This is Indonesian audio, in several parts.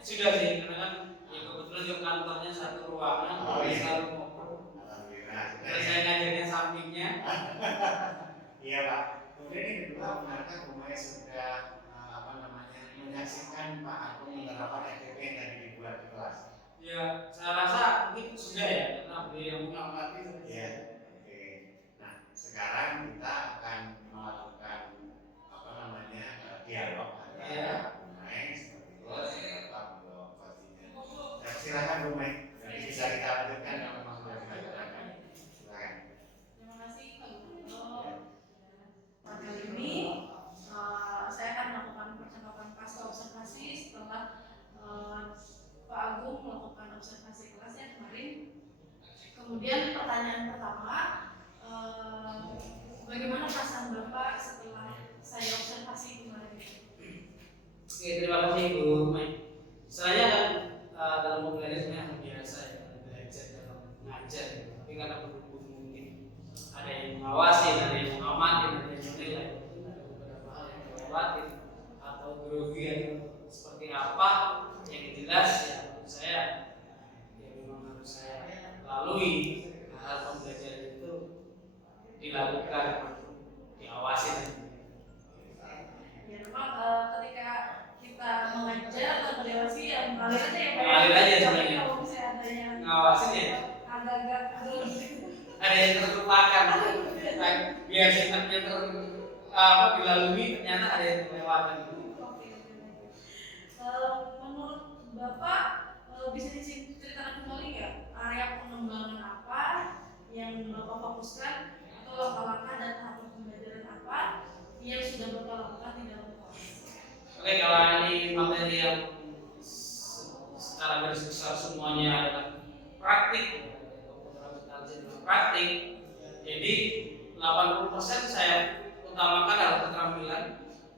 Sudah sih, karena kan ya kebetulan juga kantornya satu ruangan, selalu ngobrol. Terus saya ngajarnya sampingnya. Iya Pak. Kemudian yang kedua, benarkah Rumai sudah menyaksikan Pak Agung menerapkan FTP yang tadi dibuat di kelas? Ya, saya rasa mungkin sudah ya, karena beliau yang mengamati. Iya. Oke. Nah, sekarang kita akan melakukan dialog antara Rumai seperti itu. Pak silakan Rumai. Nanti bisa kita lanjutkan kalau memang sudah dilakukan. Silakan. Terima kasih Pak Gubernur. Pada kali ini saya akan melakukan percakapan pasca observasi setelah Pak Agung melakukan observasi kelasnya kemarin. Kemudian pertanyaan pertama, bagaimana perasaan Bapak setelah saya observasi kemarin? Oke, terima kasih Bu Mai. Istilahnya kan dalam pembelajaran sebenarnya biasa ya, belajar dalam mengajar. Tapi karena berhubung mungkin ada yang mengawasi, ada yang mengamati, ada yang menilai, ada beberapa hal yang dilewati atau grogi atau seperti apa yang jelas ya menurut saya ya memang harus saya lalui. Hal pembelajaran itu dilakukan, diawasi. Ya memang ketika kita mengajar atau berdewasi ya mengalir aja ya Pak. Mengalir aja sebenarnya. Kalau misalnya ada yang ngawasin ya. Agak-agak ada yang terlupakan. Biar sistemnya dilalui ternyata ada yang kelewatan. Menurut Bapak bisa diceritakan kembali nggak area pengembangan apa yang Bapak fokuskan atau langkah-langkah dan tahap pembelajaran apa yang sudah Bapak lakukan di dalam kelas? Oke, kalau ini materi yang secara garis besar semuanya adalah praktik, praktik. Jadi 80% saya utamakan adalah keterampilan,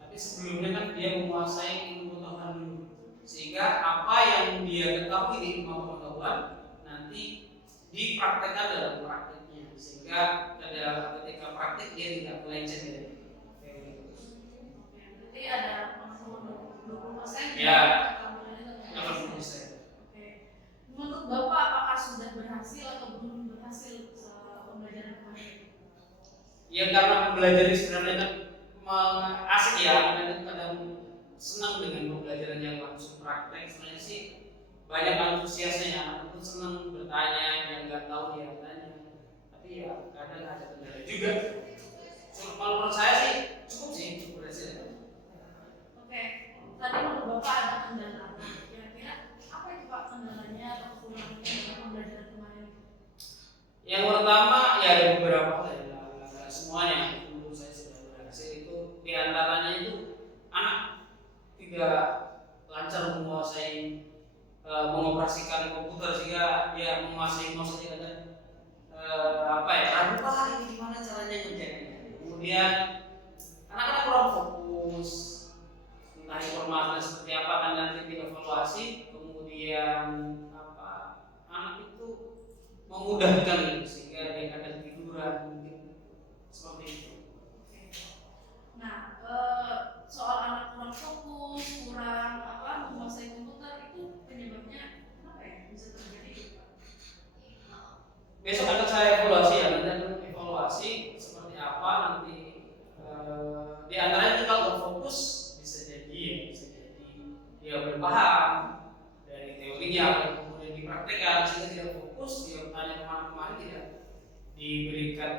tapi sebelumnya kan dia menguasai ilmu pengetahuan dulu, sehingga apa yang dia ketahui di ilmu pengetahuan nanti dipraktekkan dalam praktiknya, sehingga ketika praktik dia tidak melenceng dari teori. Berarti ada 20% ya. 80%. Oke. Menurut Bapak apakah sudah berhasil atau belum berhasil pembelajaran kemarin? Ya karena pembelajaran sebenarnya kan asik ya, kadang senang dengan pembelajaran yang langsung praktek. Sebenarnya sih banyak antusiasnya, anak itu senang bertanya, yang nggak tahu dia tanya. Tapi ya kadang ada kendala juga. Kalau menurut saya sih cukup sih berhasil. Oke, tadi menurut Bapak ada kendala. Kira-kira apa itu Pak kendalanya atau kekurangannya dalam pembelajaran kemarin? Yang pertama ya ada beberapa hal ya, semuanya menurut saya sudah berhasil. Itu diantaranya itu anak tidak lancar menguasai mengoperasikan komputer sehingga dia menguasai mouse saja kan ragu pak ini gimana caranya ngerjainnya. Kemudian anak-anak kurang fokus, entah informasi seperti apa kan nanti dievaluasi. Kemudian anak itu memudahkan sehingga dia akan tiduran mungkin seperti itu. Nah, soal anak kurang fokus, kurang menguasai komputer itu penyebabnya kenapa ya bisa terjadi? Besok akan saya evaluasi ya, nanti akan evaluasi seperti apa nanti di antaranya itu kalau fokus bisa jadi dia belum paham dari teorinya kemudian dipraktekkan sehingga tidak fokus, dia tanya kemana-kemana tidak diberikan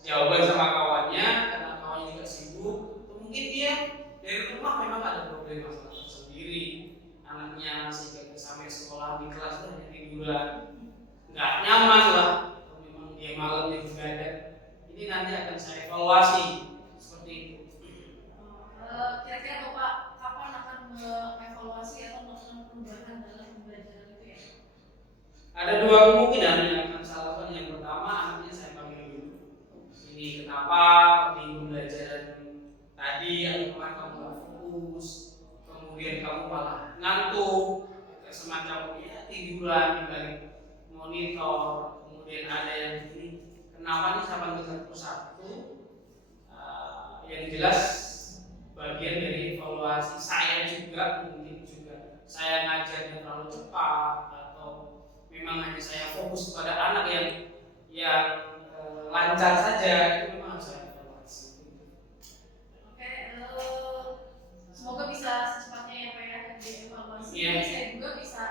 jawaban sama kawannya karena kawannya juga sibuk. Mungkin dia dari rumah memang ada problem masalah sendiri anaknya sehingga sampai sekolah di kelas itu hanya tiduran nggak nyaman lah, atau memang dia malam dia begadang. Ini nanti akan saya evaluasi seperti itu. Kira-kira Bapak kapan akan mengevaluasi atau melakukan perubahan dalam pembelajaran itu ya? Ada dua kemungkinan yang akan saya lakukan. Yang pertama anaknya saya panggil dulu. Ini kenapa di pembelajaran tadi atau kemarin kamu nggak fokus, kemudian kamu malah ngantuk, semacam ya tiduran di balik monitor, kemudian ada yang begini. Kenapa nih saya panggil satu persatu? Yang jelas bagian dari evaluasi saya juga mungkin juga saya ngajarnya terlalu cepat atau memang hanya saya fokus pada anak yang lancar saja, itu memang harus saya evaluasi. Oke, semoga bisa secepatnya ya Pak ya dievaluasi. Iya. Saya juga bisa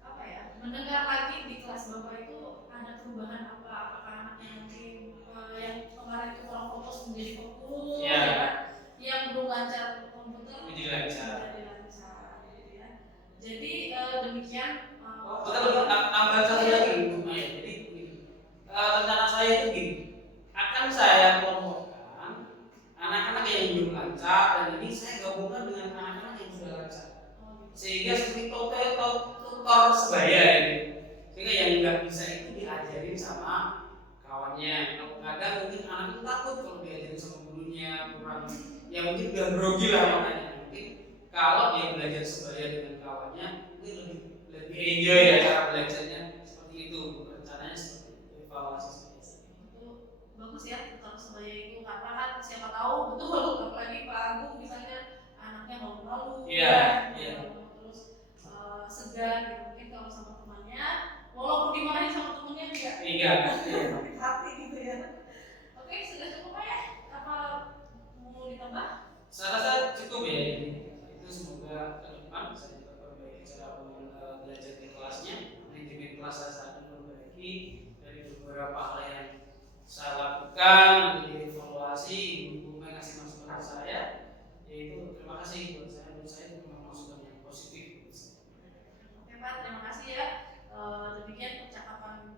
apa ya mendengar lagi di kelas Bapak itu ada perubahan apa, apakah anaknya nanti yang kemarin itu kurang fokus menjadi fokus, Iya. ya kan? Yang belum lancar komputer Menjadi lancar. gitu ya. Jadi demikian. Betul, tambah satu lagi Bu Maya. Jadi rencana saya itu gini, akan saya kelompokkan anak-anak yang belum lancar dan ini saya gabungkan dengan anak-anak yang sudah lancar, sehingga seperti tutor sebaya ini, sehingga yang nggak bisa itu diajarin sama kawannya. Kadang mungkin anak itu takut kalau diajarin sama gurunya, kurang, ya mungkin udah grogi lah makanya. Mungkin kalau dia belajar sebaya dengan kawannya, mungkin lebih enjoy ya cara belajarnya seperti itu. Rencananya seperti itu, evaluasi seperti itu. Itu bagus ya tutor sebaya itu karena kan siapa tahu betul apalagi Pak Agung misalnya anaknya malu-malu, Iya. terus segan gitu. Mungkin kalau sama temannya, walaupun dimarahin sama temennya Iya. hati gitu ya. Oke, sudah cukup Pak ya? Apa mau ditambah? Saya rasa cukup ya ini. Itu semoga ke depan bisa juga perbaiki cara belajar di kelasnya, manajemen kelas saya saat ini perbaiki dari beberapa hal yang saya lakukan, nanti dievaluasi, ibu ngasih masukan ke saya, yaitu terima kasih buat saya, menurut saya itu memang masukan yang positif. Oke Pak, terima kasih ya. Demikian percakapan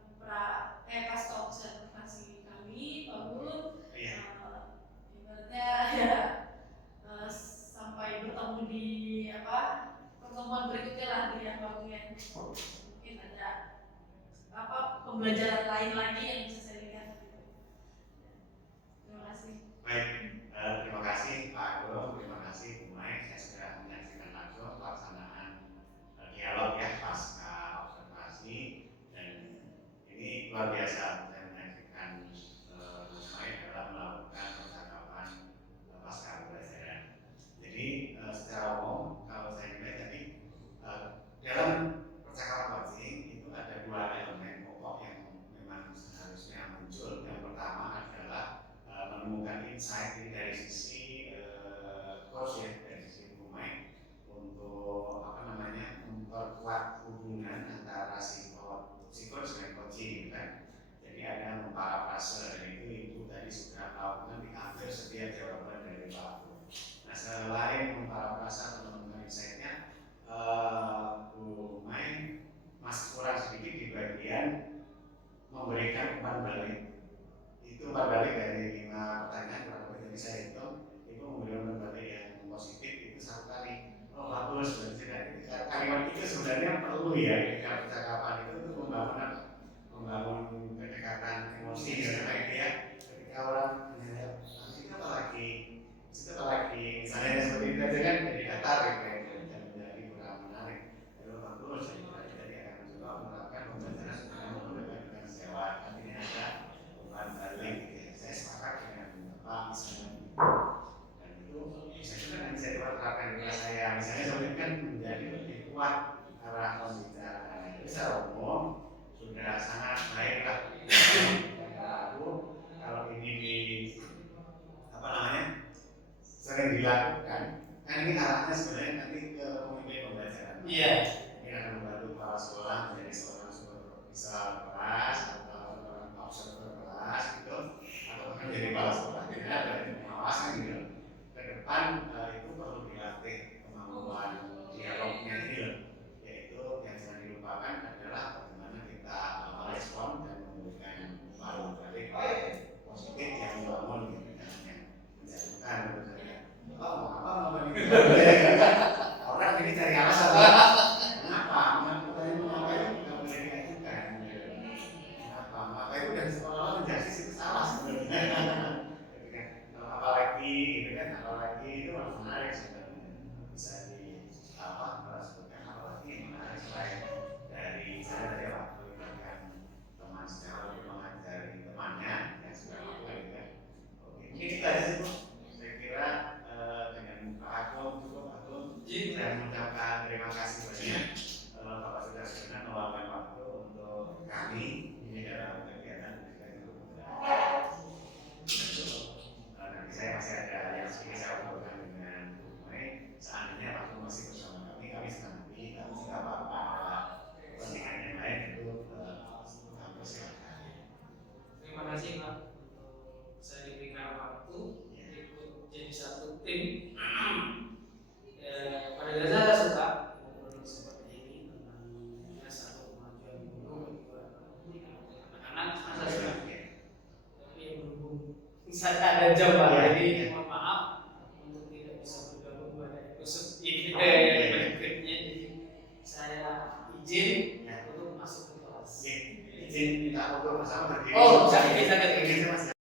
pasca observasi kami, Pak Guru. Ibaratnya ya sampai bertemu di pertemuan berikutnya lah di yang bagian mungkin ada pembelajaran lain lagi yang bisa saya lihat. Terima kasih. Baik, terima kasih Pak Guru, terima kasih Bu Mai. Saya sudah menyaksikan langsung pelaksanaan dialog ya pasca observasi, dan ini luar biasa. Saya menyaksikan Bu Mai dalam melakukan percakapan pasca pembelajaran. Jadi secara umum kalau saya nilai tadi dalam percakapan coaching itu ada dua elemen pokok yang memang seharusnya muncul. Yang pertama adalah menemukan insight dari sisi coach ya, dari sisi pemain untuk memperkuat hubungan antara si coach dan coaching kan. Jadi ada memparafrase, dan itu Ibu tadi sudah melakukan di hampir setiap jawaban dari Pak Guru. Nah, selain memparafrase atau menemukan insight-nya, Bu Mai masih kurang sedikit di bagian memberikan umpan balik. Itu umpan balik dari 5 pertanyaan kurang lebih tadi saya hitung, Ibu memberikan umpan balik yang positif itu 1 kali. Oh bagus, berarti dari kalimat itu sebenarnya perlu ya ketika percakapan itu untuk membangun kedekatan emosi gitu ya. Ketika orang menanya, kita apa lagi, misalnya seperti itu aja kan jadi datar gitu ya, dan menjadi kurang menarik. Lalu bagus, jadi akan mencoba menerapkan pembelajaran sebenarnya menggunakan sewa. Artinya ada umpan balik gitu ya. Saya sepakat dengan Pak misalnya, dan itu bisa juga nanti saya coba terapkan di kelas saya. Misalnya seperti itu kan menjadi lebih kuat arah pembicaraan. Jadi secara umum sudah sangat baik lah. Kalau ini sering dilakukan, kan ini arahnya sebenarnya nanti ke pemimpin pembelajaran. Iya. Ini akan membantu kepala sekolah menjadi seorang supervisor kelas atau seorang observer kelas gitu, atau bahkan jadi kepala sekolah tidak ada pengawasan gitu. Ke depan itu perlu dilatih kemampuan dialognya ini loh, yaitu yang jangan dilupakan adalah bagaimana kita merespon dan memberikan umpan balik positif yang membangun gitu, yang menjatuhkan mau ini orang ini cari alasan kenapa itu nggak boleh diajukan. izin saya mengucapkan terima kasih banyak Bapak sudah berkenan meluangkan waktu untuk kami ini dalam kegiatan pendidikan itu. Nanti saya masih ada yang ingin saya obrolkan dengan Bu Mai. Seandainya waktu masih bersama kami senang hati. Tapi jika Bapak ada kepentingan yang lain itu kami persilakan. Terima kasih Pak untuk saya diberikan waktu ikut jadi satu tim. Pada dasarnya saya suka ngobrol seperti ini tentang satu kemajuan guru bagi anak-anak. Saya suka. Tapi berhubung saya ada jam Pak, jadi mohon maaf untuk tidak bisa bergabung pada episode ini berikutnya. Jadi saya izin untuk masuk ke kelas. Izin minta foto bersama berdiri. Oh, bisa.